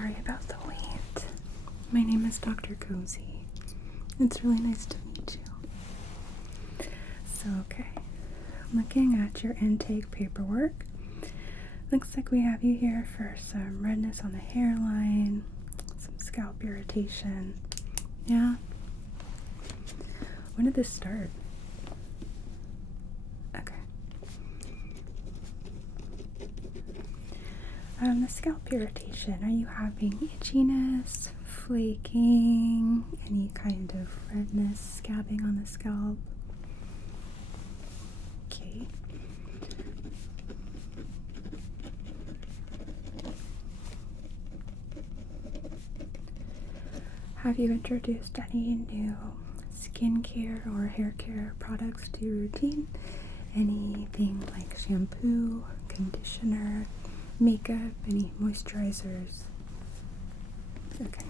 sorry about the wait. My name is Dr. Cozy. It's really nice to meet you. So, okay, looking at your intake paperwork, looks like we have you here for some redness on the hairline, some scalp irritation. Yeah? When did this start? Okay. The scalp irritation, are you having itchiness, flaking, any kind of redness, scabbing on the scalp? Okay. Have you introduced any new skincare or hair care products to your routine? Anything like shampoo, conditioner, makeup, any moisturizers? Okay.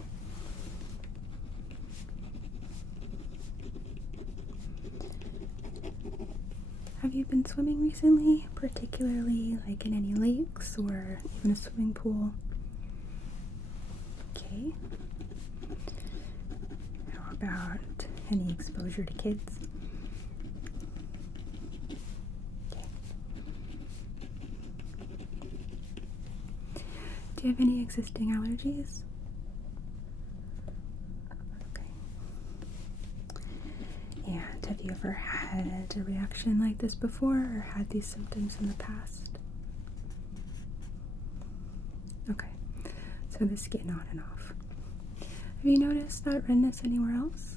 Have you been swimming recently, particularly like in any lakes or even a swimming pool? Okay. How about any exposure to kids? Okay. Do you have any existing allergies? Okay. And have you ever had a reaction like this before or had these symptoms in the past? Okay. So the skin on and off. Have you noticed that redness anywhere else?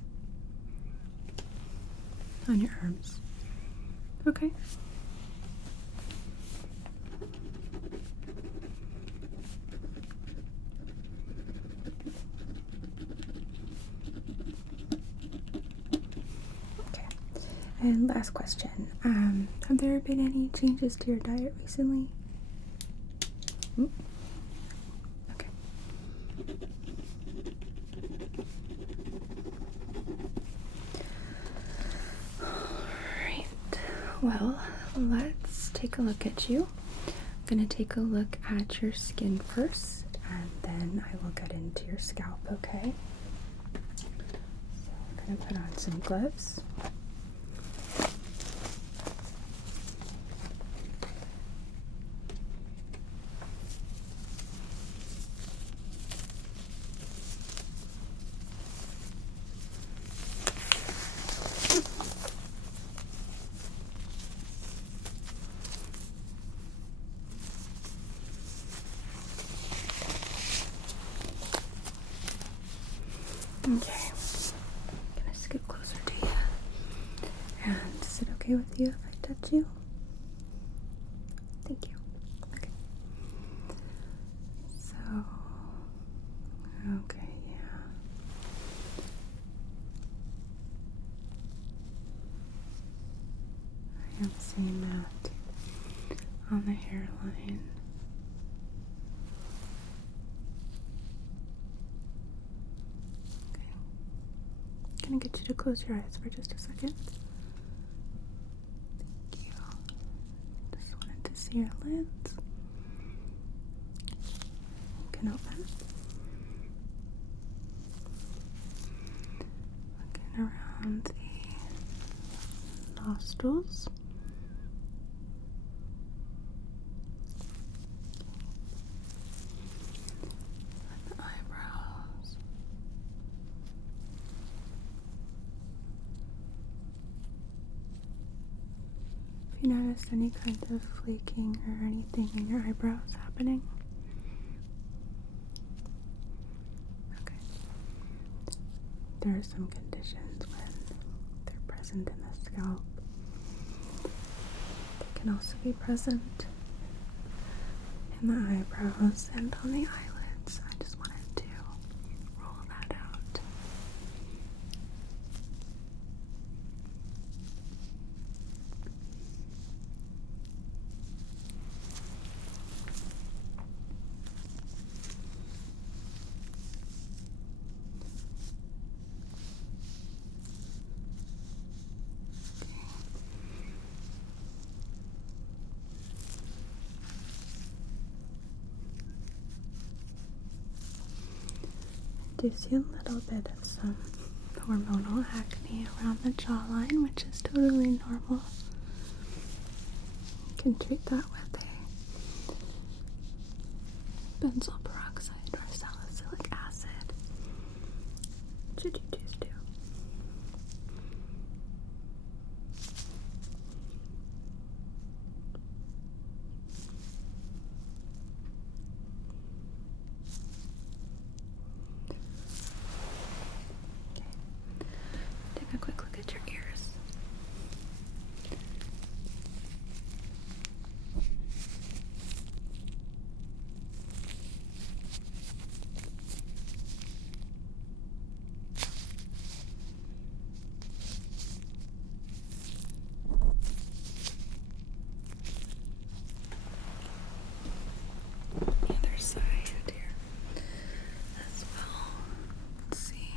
On your arms. Okay. Okay. And last question. Have there been any changes to your diet recently? Okay. Alright. Well, let's take a look at you. I'm going to take a look at your skin first, and then I will get into your scalp, okay? So I'm going to put on some gloves. Okay, I'm gonna scoot closer to you. And is it okay with you if I touch you? Thank you. Okay. So, okay, yeah. I am seeing that on the hairline. Can I get you to close your eyes for just a second? Thank you. Just wanted to see your lids. You can open. Looking around the nostrils. And the eyebrows. Have you noticed any kind of flaking or anything in your eyebrows happening? Okay. There are some conditions when they're present in the scalp. They can also be present in the eyebrows and on the eyelids. I just wanted to roll that out. do see a little bit of some hormonal acne around the jawline, which is totally normal. You can treat that with a benzoyl peroxide or salicylic acid, should you choose to. Take a quick look at your ears. The other side here as well. Let's see.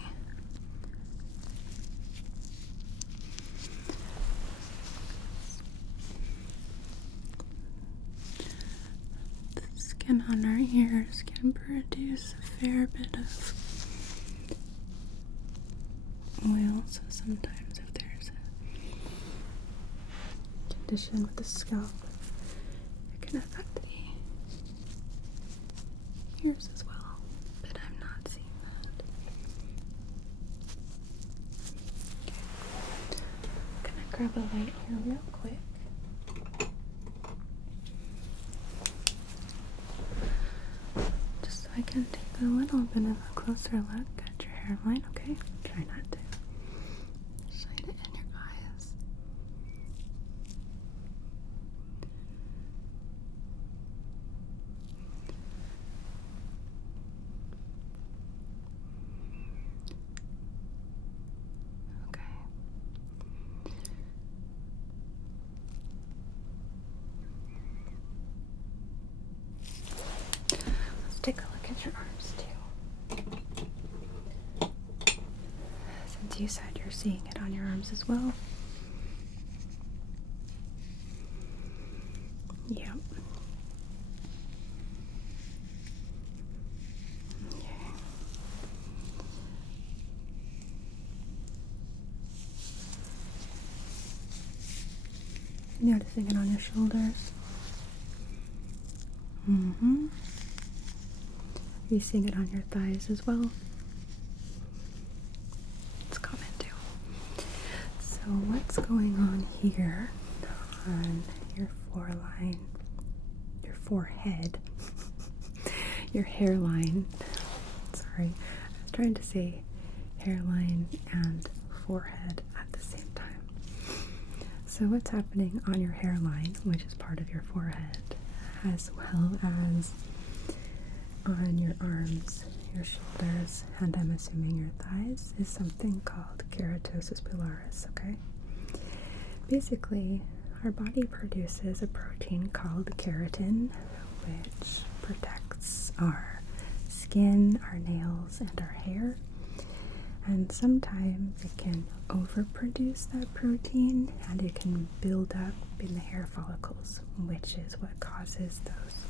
The skin on our ears can produce a fair bit of oil, so sometimes if there's a condition with the scalp, it can affect the ears as well, but I'm not seeing that. Okay. I'm gonna grab a light here real quick. Just so I can take a little bit of a closer look at your hairline, okay? Try not to shine it in your eyes. Okay. Let's take a look at your arms too. Since you said you're seeing it on your arms as well. Yep. Okay. Noticing it on your shoulders. Mm-hmm. Are you seeing it on your thighs as well? It's common too. So what's going on here on your foreline, your forehead, your hairline? Sorry, I was trying to say hairline and forehead at the same time. So what's happening on your hairline, which is part of your forehead, as well as on your arms, your shoulders, and I'm assuming your thighs, is something called keratosis pilaris, okay? Basically, our body produces a protein called keratin, which protects our skin, our nails, and our hair. And sometimes it can overproduce that protein and it can build up in the hair follicles, which is what causes those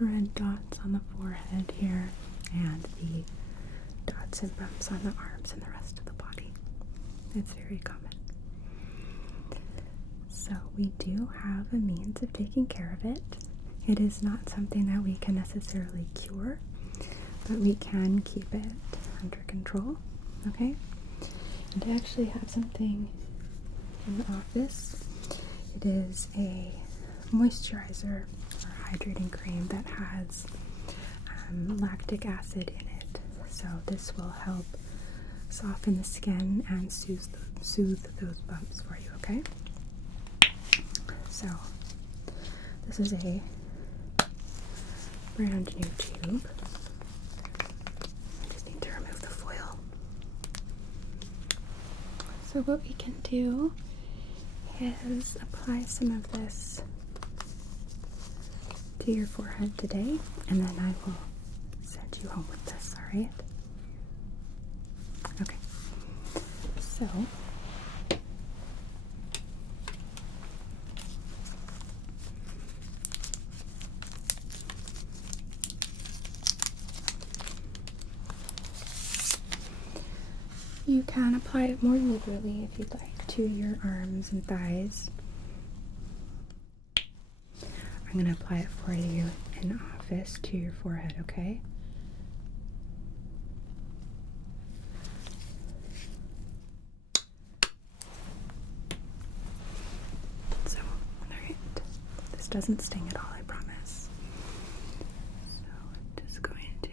red dots on the forehead here and the dots and bumps on the arms and the rest of the body. It's very common. So we do have a means of taking care of it. It is not something that we can necessarily cure, but we can keep it under control, okay? And I actually have something in the office. It is a moisturizer or hydrating cream that has lactic acid in it. So this will help soften the skin and soothe those bumps for you, okay? So this is a brand new tube. I just need to remove the foil. So what we can do is apply some of this to your forehead today, and then I will send you home with this, alright? Okay. So You can apply it more liberally if you'd like to your arms and thighs. I'm going to apply it for you in office to your forehead, okay? So, alright. This doesn't sting at all, I promise. So, I'm just going to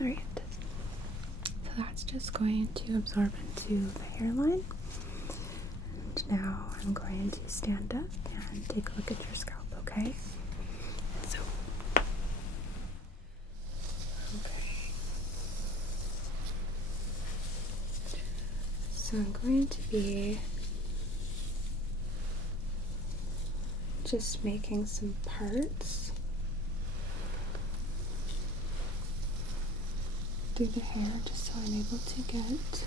Alright, so that's just going to absorb into the hairline. And now I'm going to stand up and take a look at your scalp, okay? So, okay. So I'm going to be just making some parts through the hair just so I'm able to get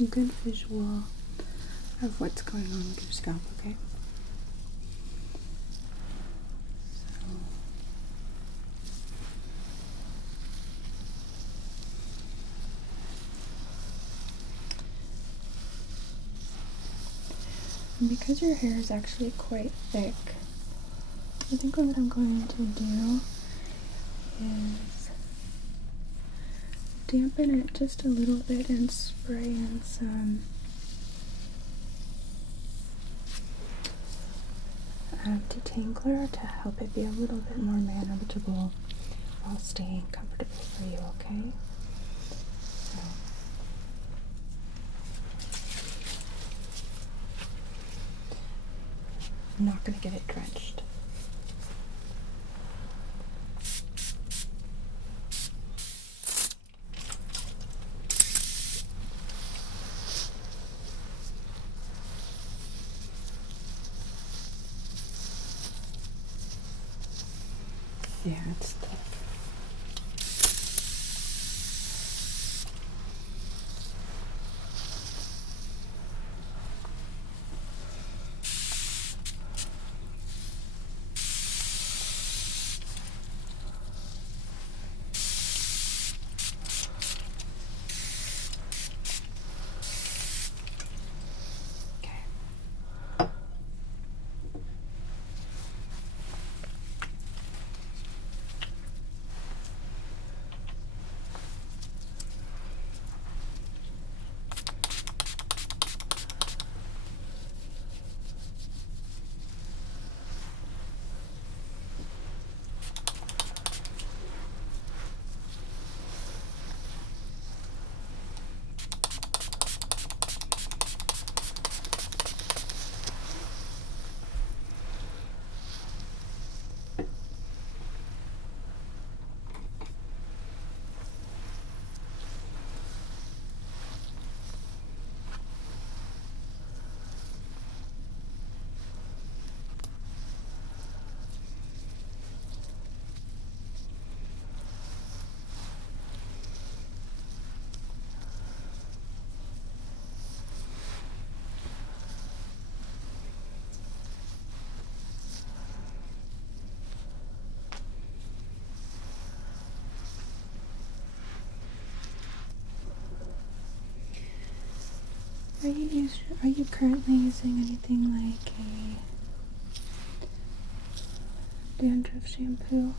a good visual of what's going on with your scalp, okay? And because your hair is actually quite thick, I think what I'm going to do is dampen it just a little bit and spray in some detangler to help it be a little bit more manageable while staying comfortable for you, okay? So. I'm not going to get it drenched. Yeah, it's thick. Are you currently using anything like a dandruff shampoo?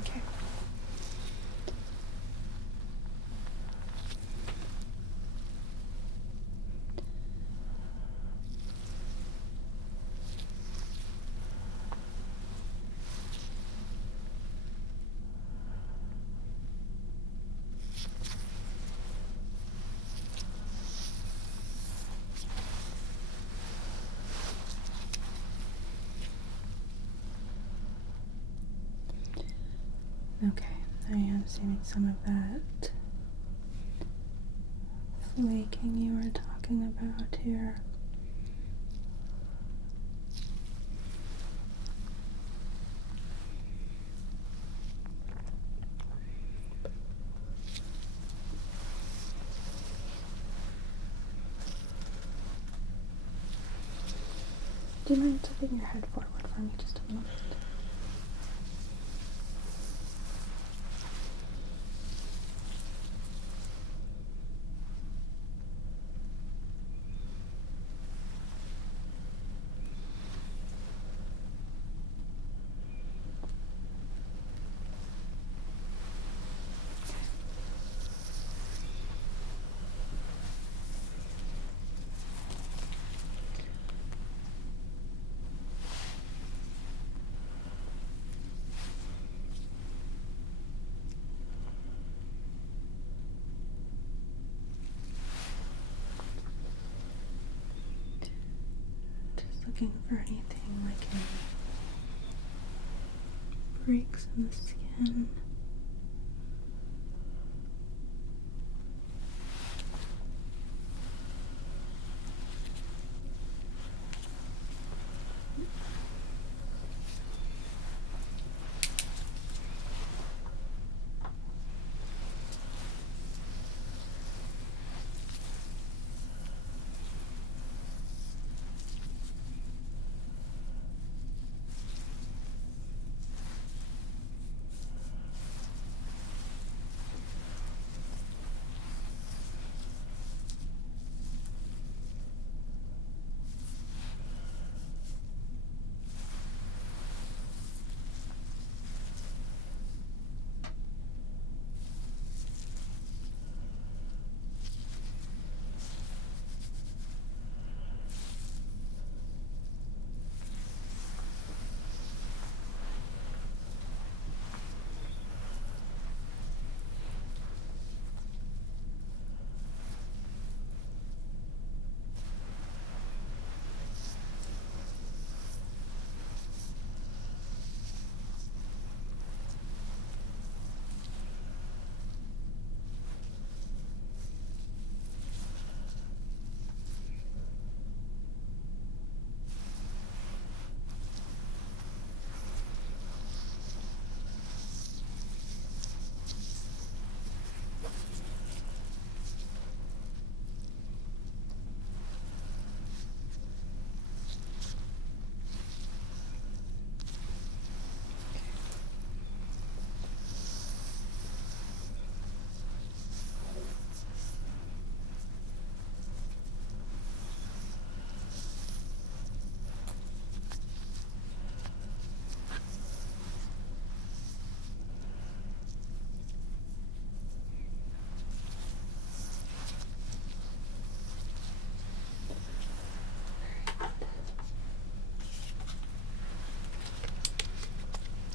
Okay. I am seeing some of that flaking you were talking about here. Do you mind tipping your head forward for me just a moment? Just looking for anything like any breaks in the skin.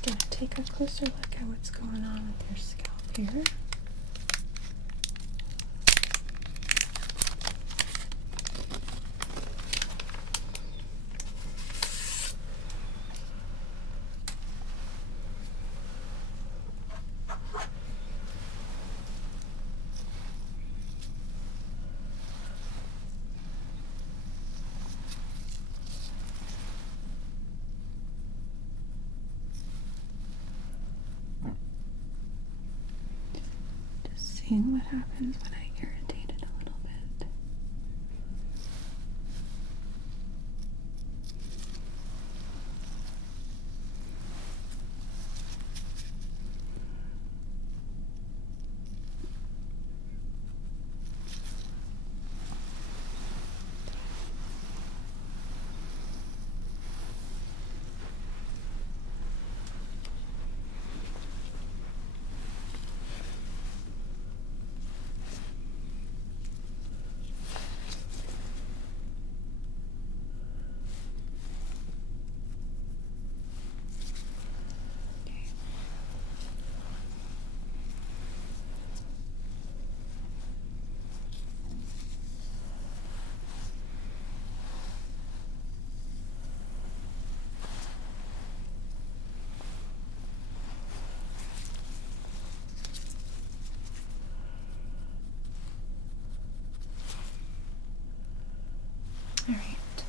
Gonna take a closer look at what's going on with your scalp here. Seeing what happens when I irritate it a little bit. Alright.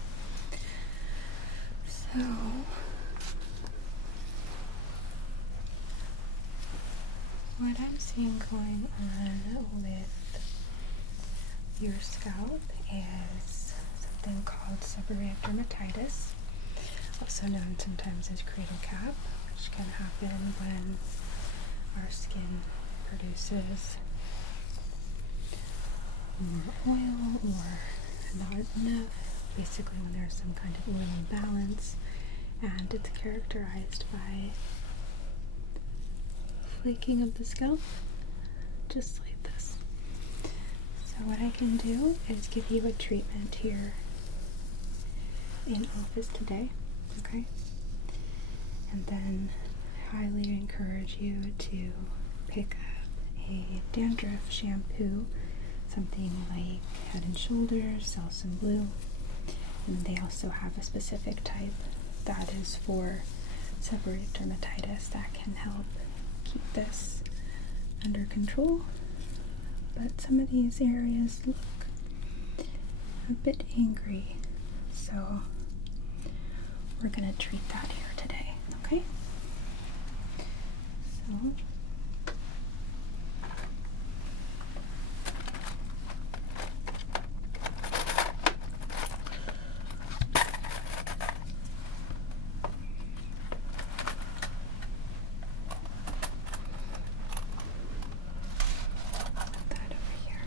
So what I'm seeing going on with your scalp is something called seborrheic dermatitis, also known sometimes as cradle cap, which can happen when our skin produces more oil or not enough, basically when there's some kind of oil imbalance, and it's characterized by flaking of the scalp, just like this. So what I can do is give you a treatment here in office today, okay? And then I highly encourage you to pick up a dandruff shampoo, something like Head and Shoulders, Selsun Blue, and they also have a specific type that is for seborrheic dermatitis that can help keep this under control. But some of these areas look a bit angry, so we're gonna treat that here today, okay? So put that over here.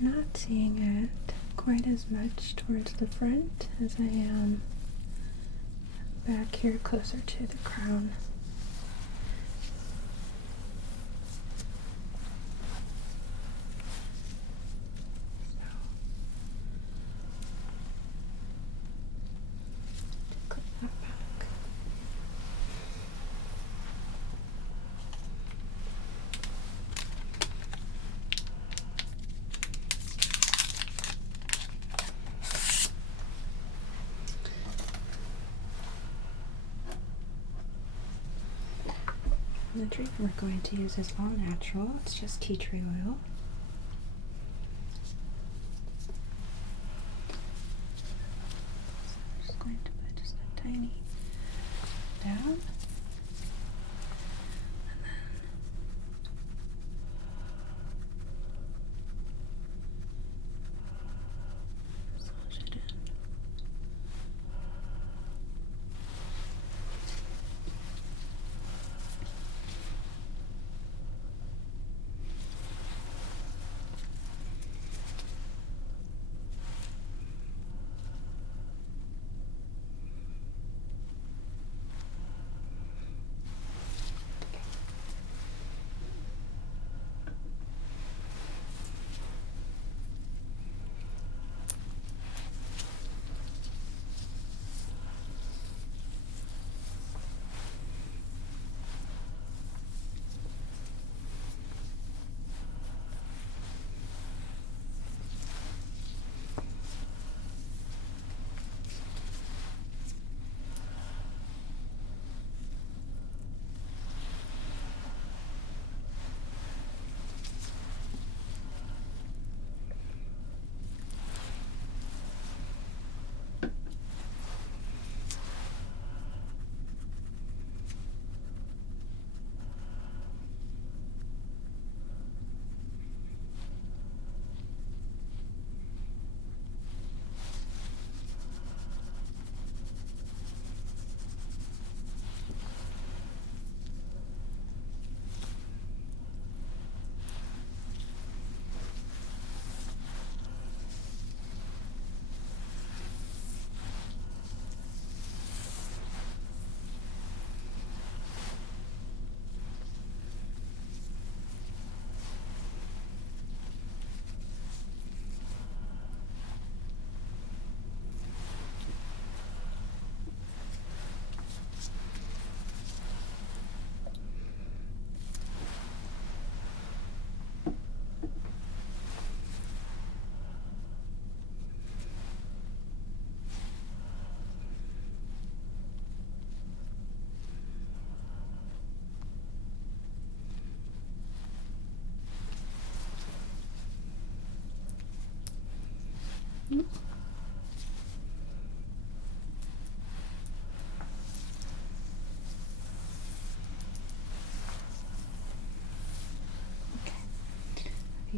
I'm not seeing it quite as much towards the front as I am back here closer to the crown. So, clip that back. And the treatment we're going to use is all natural. It's just tea tree oil. So I'm just going to put just a tiny dab. And then massage it in.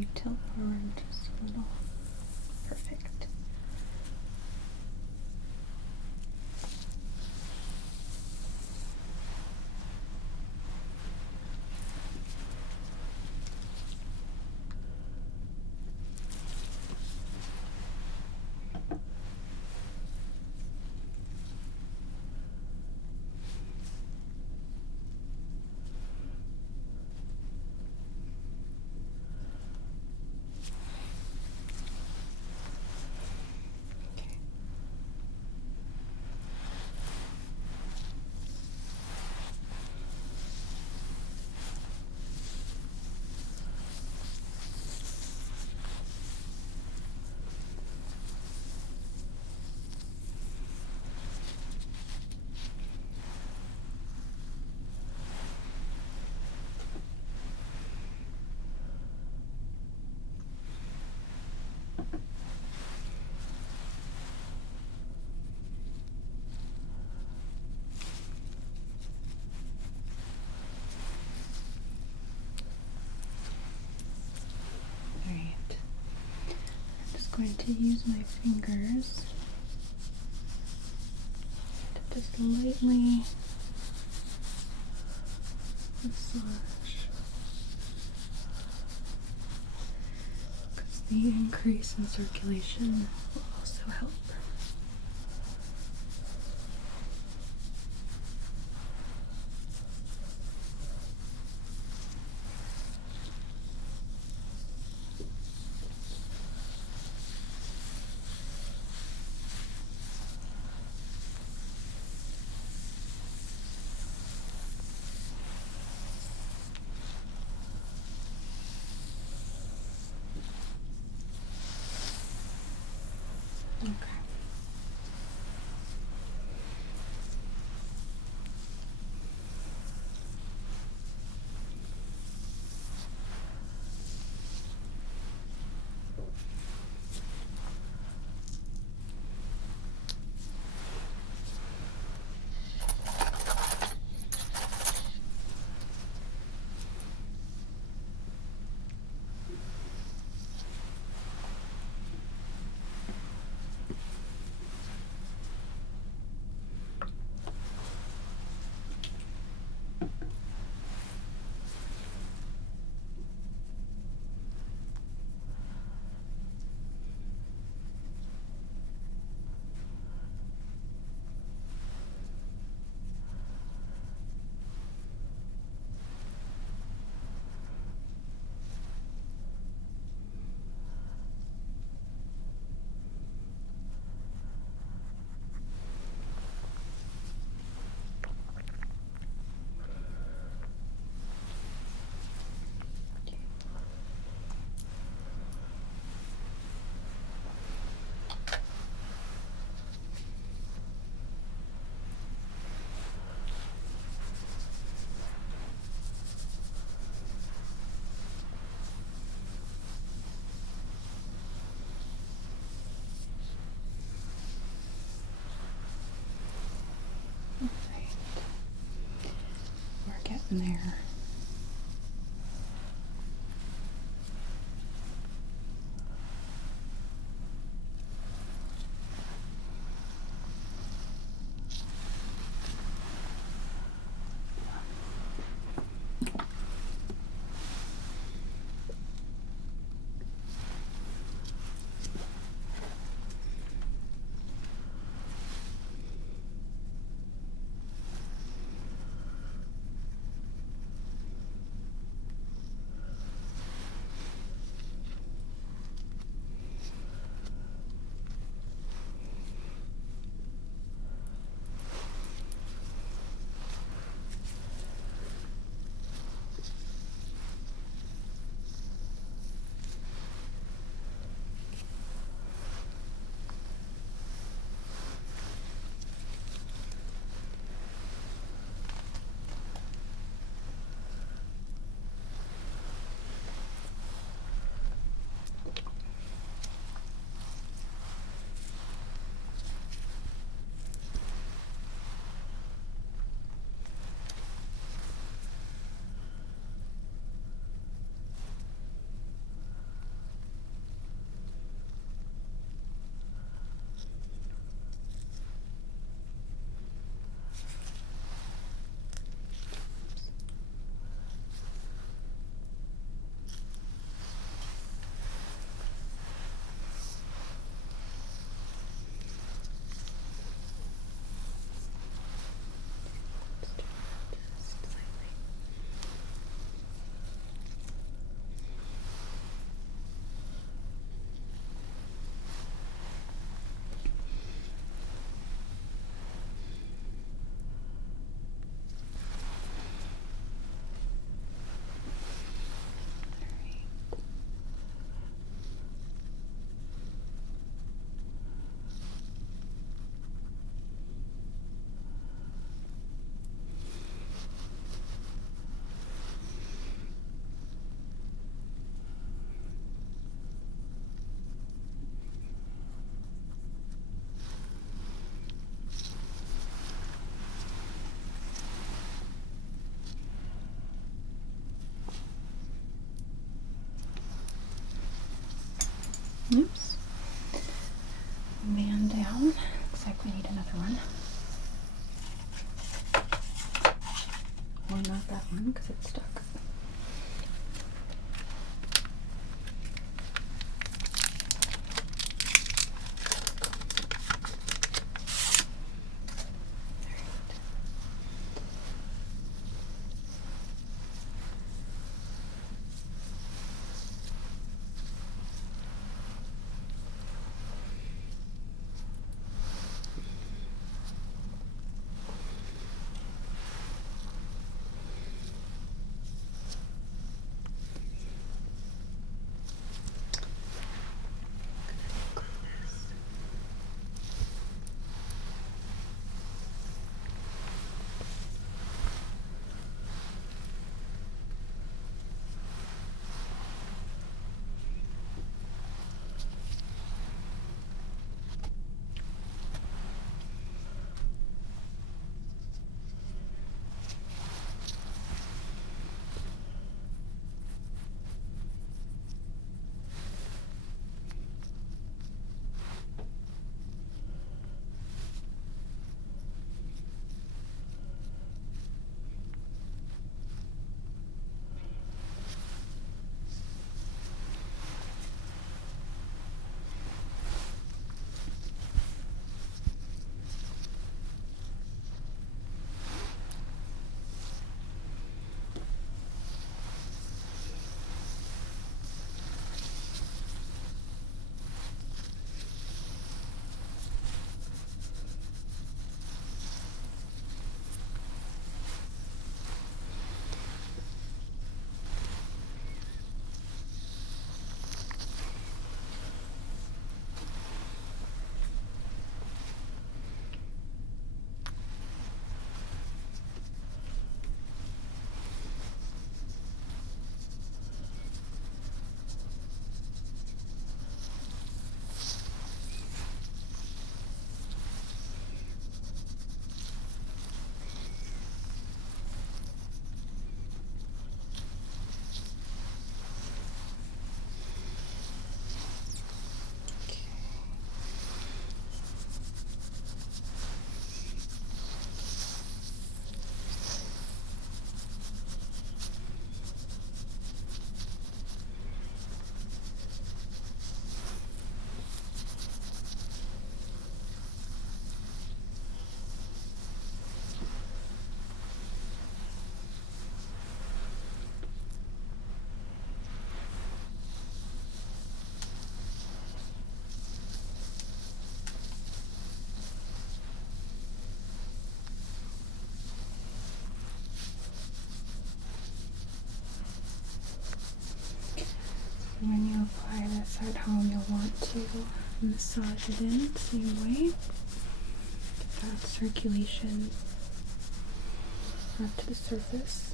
you tilt forward just a little. Perfect. Alright. I'm just going to use my fingers to just lightly massage, because the increase in circulation will also help. Okay. Alright. We're getting there. because it's stuck. When you apply this at home, you'll want to massage it in the same way. Get that circulation up to the surface.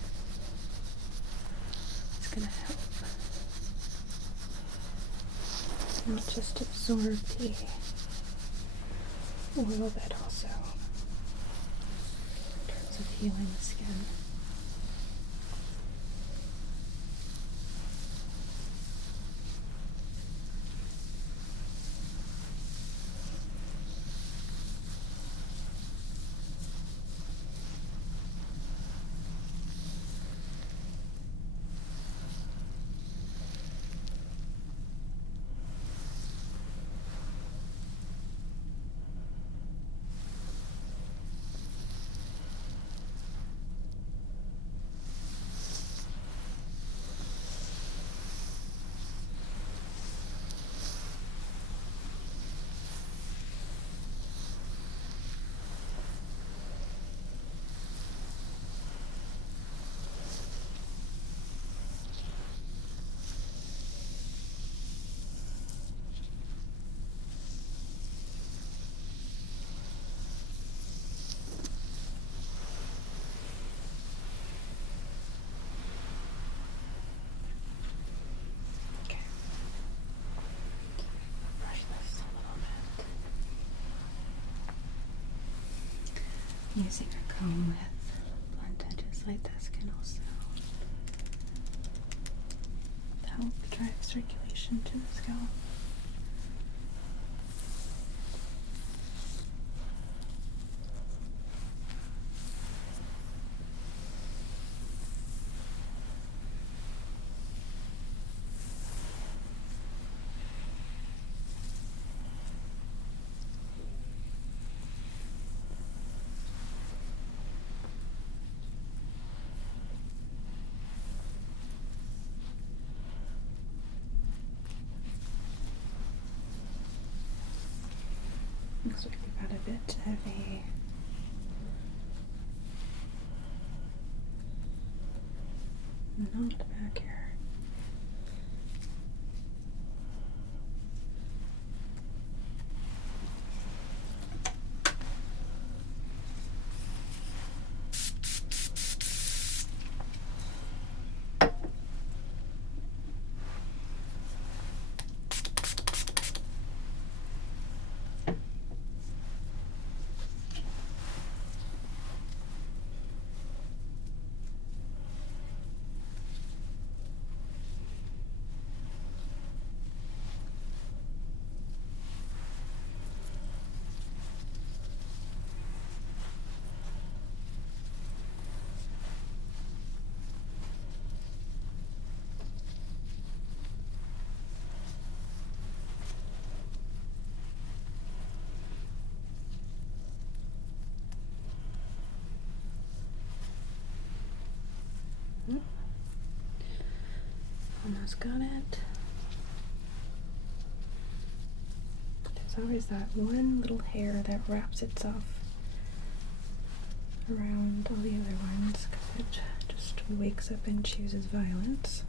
It's going to help not just absorb the oil, but also in terms of healing the skin. Using a comb with blunt edges like this can also help drive circulation to the scalp. So we've got a bit of a knot back here. Almost got it. There's always that one little hair that wraps itself around all the other ones because it just wakes up and chooses violence.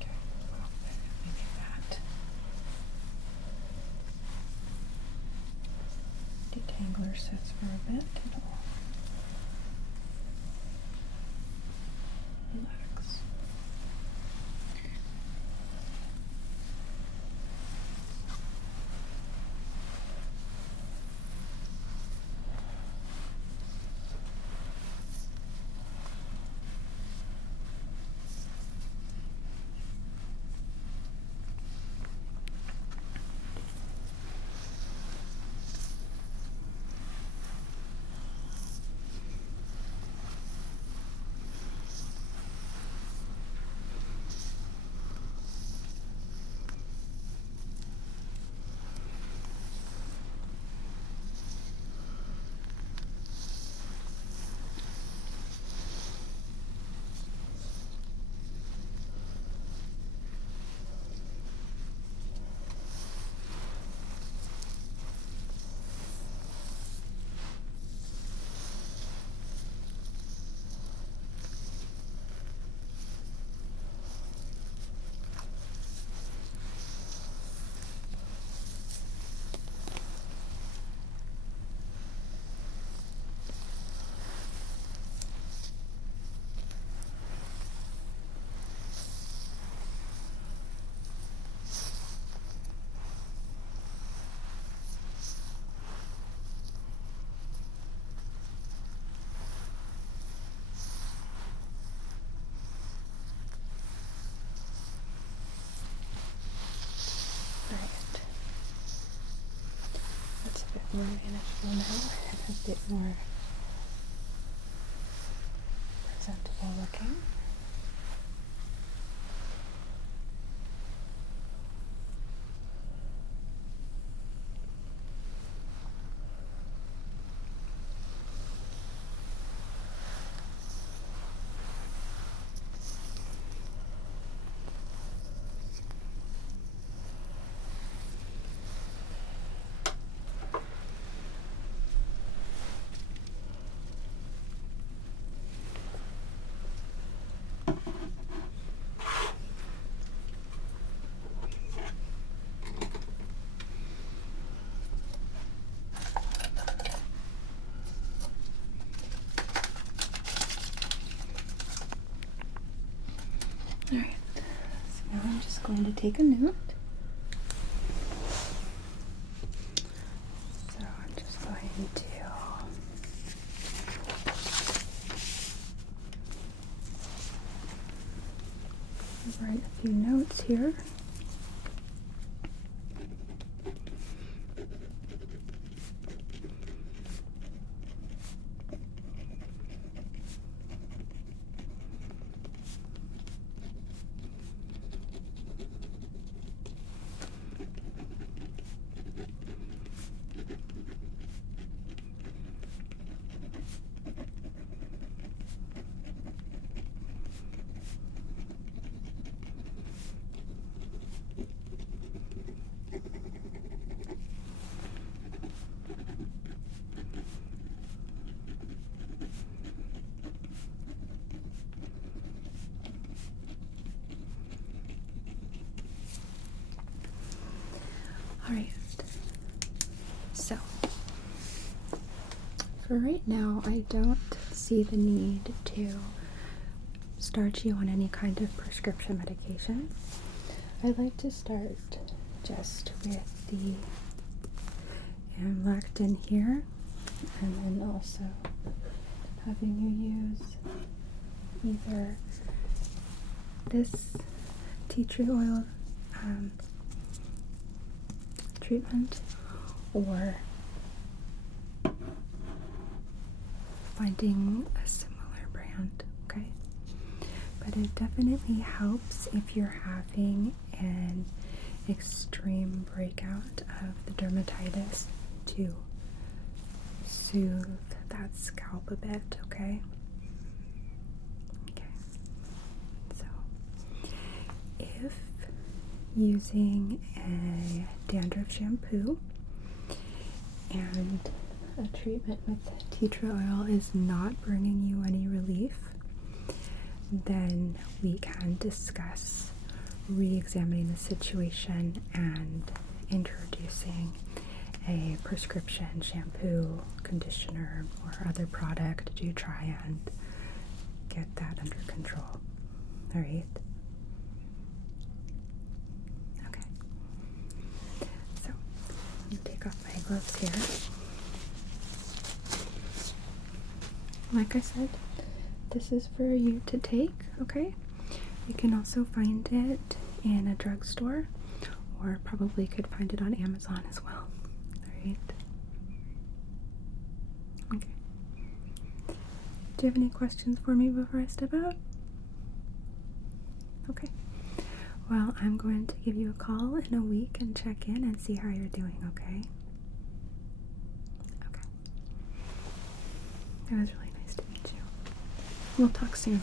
Okay, well, maybe that detangler sits for a bit. It'll relax. More manageable now and a bit more presentable looking. Alright, so now I'm just going to take a note. So I'm just going to write a few notes here. Alright. So, for right now, I don't see the need to start you on any kind of prescription medication. I'd like to start just with the Amlactin here, and then also having you use either this tea tree oil treatment or finding a similar brand, okay? But it definitely helps if you're having an extreme breakout of the dermatitis to soothe that scalp a bit, okay? Okay. So, if using a dandruff shampoo and a treatment with tea tree oil is not bringing you any relief, then we can discuss re-examining the situation and introducing a prescription shampoo, conditioner, or other product to try and get that under control. Alright? Okay. So, I'm going to take off my gloves here. Like I said, this is for you to take, okay? You can also find it in a drugstore, or probably could find it on Amazon as well. Alright? Okay. Do you have any questions for me before I step out? Okay. Well, I'm going to give you a call in a week and check in and see how you're doing, okay? Okay. It was really nice to meet you. We'll talk soon.